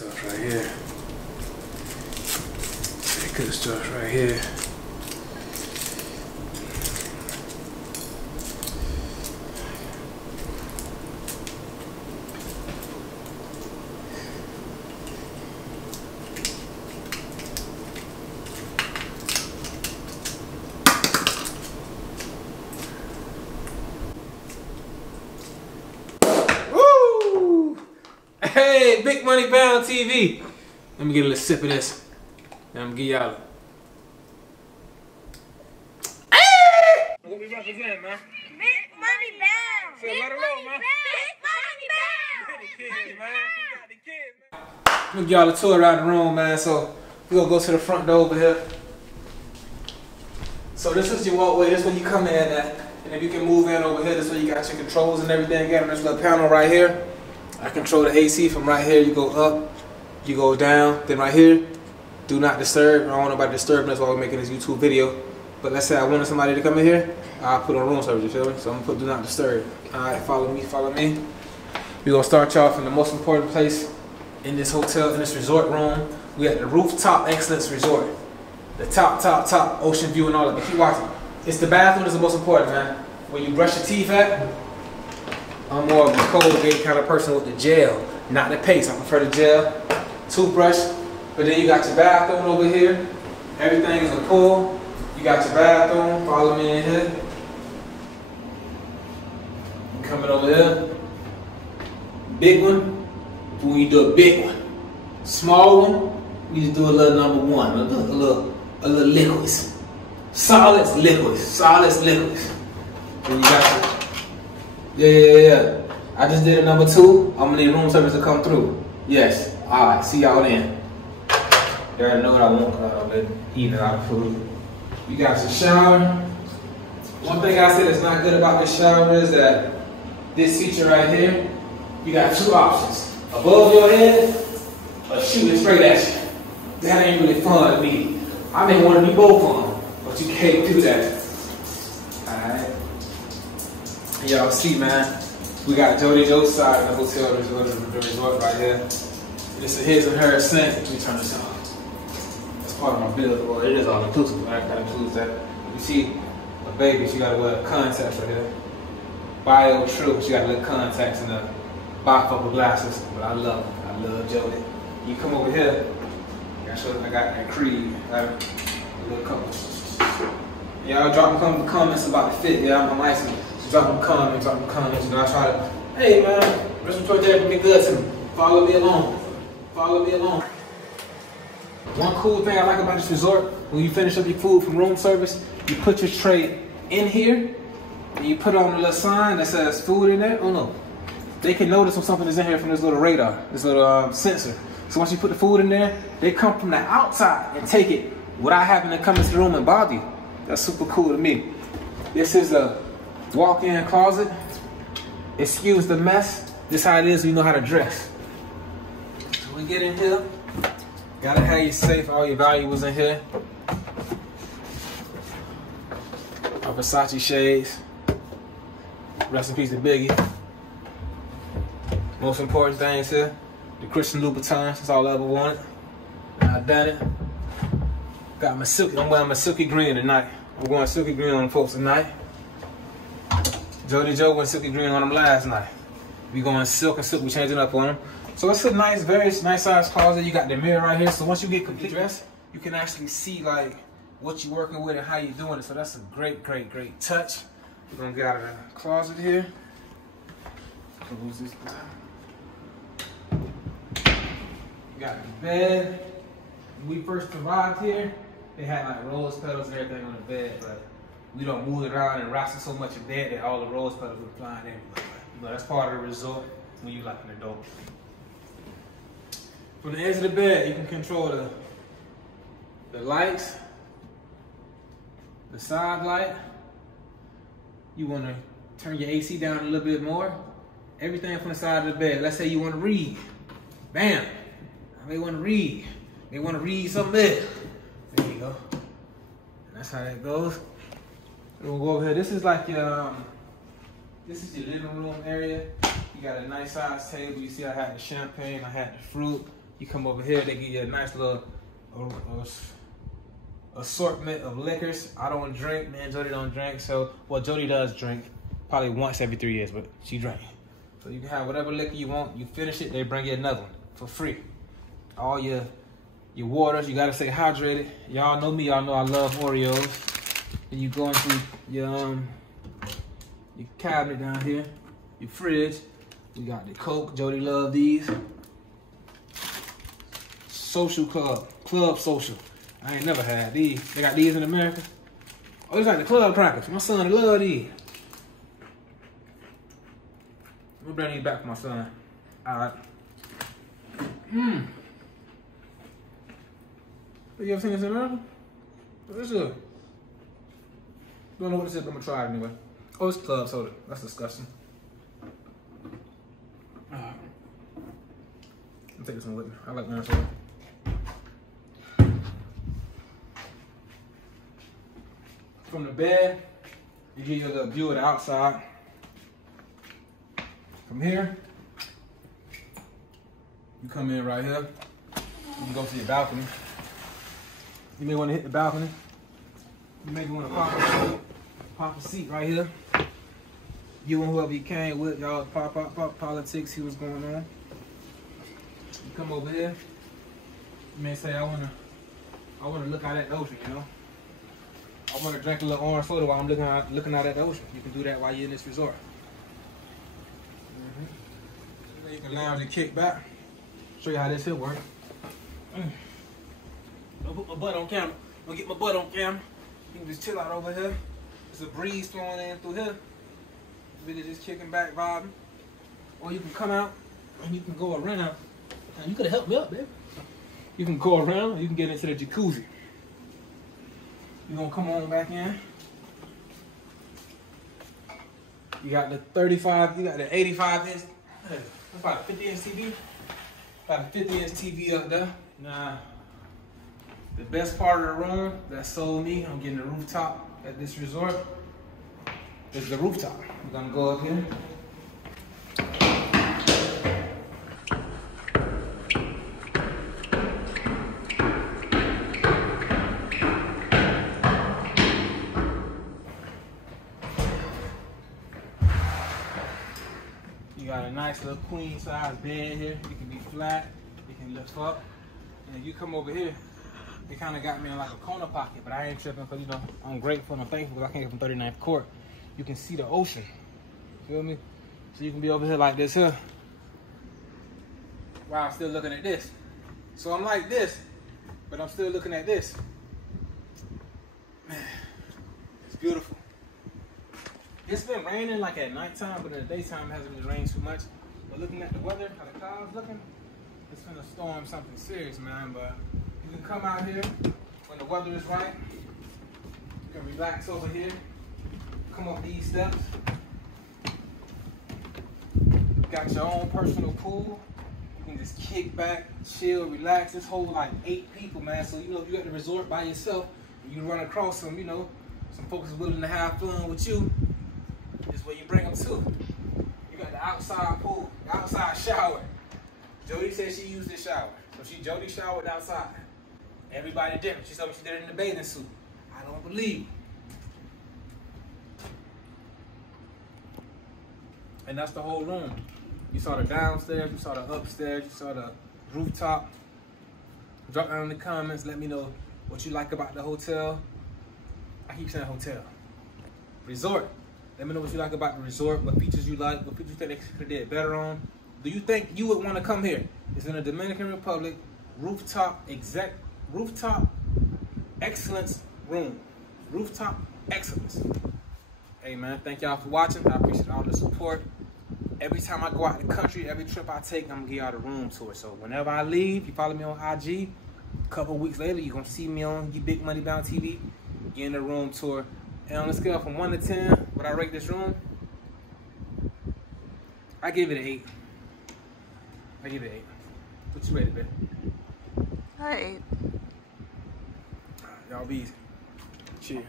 stuff right here. That good stuff right here. Hey, Big Money Bound TV. Let me get a little sip of this. And I'm gonna give y'all a... Hey! What we represent, man? Big Money Bound. Say let her know, man. Big Money Bound. Kids, man. You got the kids, man. I'm gonna give y'all a tour around the room, man. So we're gonna go to the front door over here. So this is your walkway. This is where you come in at. And if you can move in over here, this is where you got your controls and everything. Again, this little panel right here. I control the AC from right here. You go up, you go down, then right here, do not disturb. I don't want nobody disturbing. That's why we're making this YouTube video. But let's say I wanted somebody to come in here, I'll put on room service, you feel me? So I'm gonna put do not disturb. Alright, follow me, follow me. We're gonna start y'all from the most important place in this hotel, in this resort room. We at the Rooftop Excellence Resort. The top ocean view and all that. But keep watching. It's the bathroom that's the most important, man. Where you brush your teeth at. I'm more of a Colgate kind of person with the gel, not the paste. I prefer the gel. Toothbrush. But then you got your bathroom over here. Everything is a pool. You got your bathroom. Follow me in here. Coming over here. Big one. When you do a big one. Small one. We just do a little number one. A little liquids. Solids, liquids. Solids, liquids. Then you got your... Yeah. I just did a number 2. I'm gonna need room service to come through. Yes. Alright, see y'all then. You already know what I want because I've been eating a lot of food. You got your shower. One thing I said that's not good about this shower is that this feature right here, you got 2 options. Above your head or shooting straight at you. That ain't really fun to me. I may want to be both fun, but you can't do that. Alright. Y'all see, man, we got Jody Joe's side of the hotel resort right here. This is his and her sink. Let me turn this on. That's part of my bill. Well, it is all inclusive. I gotta include that. You see, a baby, she gotta wear contacts right here. Bio True, she got little contacts and the bifocal glasses. But I love Jody. You come over here, I got that Creed. A little couple. Y'all drop comments about the fit. Yeah, I'm nice. Drop them comments, you know, I try to, hey man, respiratory therapy be good to me. Follow me along. One cool thing I like about this resort, when you finish up your food from room service, you put your tray in here, and you put on a little sign that says food in there. Oh no. They can notice when something is in here from this little radar, this little sensor. So once you put the food in there, they come from the outside and take it without having to come into the room and bother you. That's super cool to me. This is a walk-in closet. Excuse the mess. This how it is when you know how to dress. So we get in here. Gotta have your safe, all your valuables in here. Our Versace shades. Rest in peace to Biggie. Most important things here. The Christian Louboutins. That's all I ever wanted. I've done it. Got my silky. I'm wearing my silky green tonight. We're going silky green on the folks tonight. Jody Joe went silky green on them last night. We going silk and silk, we changing up on them. So it's a nice, very nice size closet. You got the mirror right here. So once you get complete dressed, you can actually see like what you're working with and how you're doing it. So that's a great touch. We're gonna get out of the closet here. Close this down. You got the bed. When we first arrived here, they had like rose petals and everything on the bed, but we don't move it around and rock it so much in bed that all the rose petals were flying everywhere. You know, that's part of the resort when you lock the door. From the edge of the bed, you can control the lights, the side light. You want to turn your AC down a little bit more. Everything from the side of the bed. Let's say you want to read. Bam. They want to read. They want to read something there. There you go. And that's how that goes. We'll go over here. This is like your, this is your living room area. You got a nice size table. You see I had the champagne, I had the fruit. You come over here, they give you a nice little assortment of liquors. I don't drink, man. Jody don't drink. So, well, Jody does drink probably once every 3 years, but she drank. So you can have whatever liquor you want. You finish it, they bring you another one for free. All your waters, you gotta stay hydrated. Y'all know me, y'all know I love Oreos. Then you go into your cabinet down here, your fridge. You got the Coke, Jody love these. Social club social. I ain't never had these. They got these in America. Oh, it's like the club crackers. My son love these. I'm gonna bring these back for my son. All right. Have you ever seen this in America? What is it? Don't know what this is, but I'm gonna try it anyway. Oh, it's club soda. That's disgusting. I'll take this one with me. I like orange soda. From the bed, you get your little view of the outside. From here, you come in right here. You can go to your balcony. You may want to hit the balcony. You maybe want to pop a seat right here. You and whoever you came with, y'all pop politics, see what's going on. You come over here. You may say, I wanna look out at the ocean, you know. I want to drink a little orange soda while I'm looking out at the ocean. You can do that while you're in this resort. You can lounge and kick back. Show you how this here work. Don't put my butt on camera. Don't get my butt on camera. You can just chill out over here. There's a breeze flowing in through here. Really just kicking back, vibing. Or you can come out and you can go around. And you could have helped me up, baby. You can go around and you can get into the jacuzzi. You're gonna come on back in. You got the 35, you got the 85 inch, about a 50 inch TV. About a 50 inch TV up there. Nah, the best part of the room that sold me, I'm getting the rooftop at this resort, is the rooftop. I'm gonna go up here. You got a nice little queen size bed here. It can be flat, it can lift up. And if you come over here, it kind of got me in like a corner pocket, but I ain't tripping because, you know, I'm grateful and I'm thankful because I came from 39th Court. You can see the ocean, feel me? So you can be over here like this here while I'm still looking at this. So I'm like this, but I'm still looking at this. Man, it's beautiful. It's been raining like at nighttime, but in the daytime it hasn't been raining too much. But looking at the weather, how the clouds looking, it's gonna storm something serious, man. But you can come out here when the weather is right. You can relax over here. Come up these steps. Got your own personal pool. You can just kick back, chill, relax. This whole like 8 people, man. So, you know, if you're at the resort by yourself and you run across some, you know, some folks is willing to have fun with you, this is where you bring them to. You got the outside pool, the outside shower. Jody said she used this shower. So Jody showered outside. Everybody different. She told me she did it in a bathing suit. I don't believe. And that's the whole room. You saw the downstairs, you saw the upstairs, you saw the rooftop. Drop down in the comments, let me know what you like about the hotel. I keep saying hotel. Resort. Let me know what you like about the resort, what features you like, what features you think they could have did better on. Do you think you would want to come here? It's in the Dominican Republic, rooftop excellence room. Rooftop excellence. Hey man, thank y'all for watching. I appreciate all the support. Every time I go out the country, every trip I take, I'm gonna give y'all the room tour. So whenever I leave, you follow me on IG, a couple weeks later, you're gonna see me on Big Money Bound TV, getting the room tour. And on a scale from 1 to 10, what I rate this room, I give it an 8. I give it an 8. What you rate it, babe? 8. Y'all be easy. Cheers.